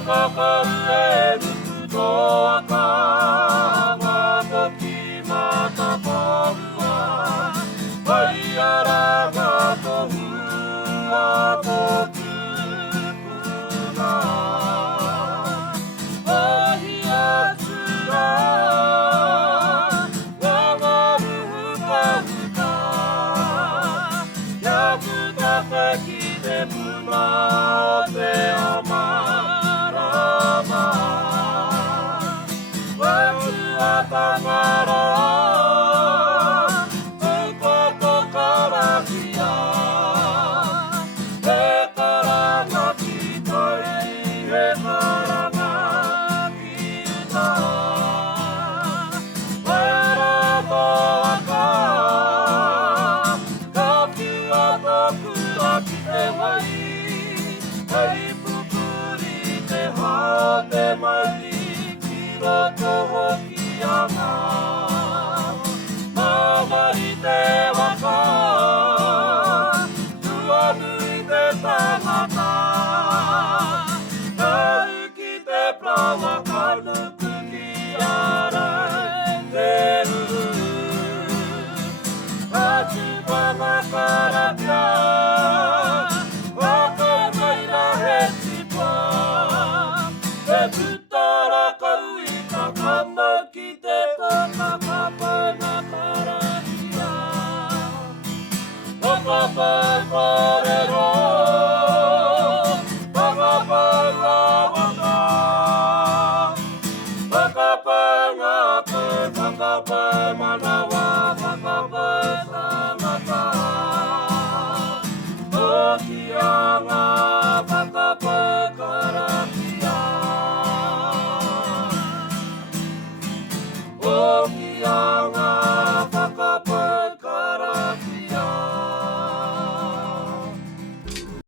かかれるとわかまときまたぼるわはいやらがとふわとつくなあひやつらわがるふかふかやぶたてきでぶなおておまらばわつあたまらうことからきやへからがきといへからがきうたわらとわかかきわとくらきてわいはいぷくりてはてまいきろとほきやがまがりてわかくわぬいてたがたかうきてプラわかぬくきやらてるはちばなからぴゃわかないらへちぱえぶったらかういかかまきてかかかばなからぴゃわかばばれろ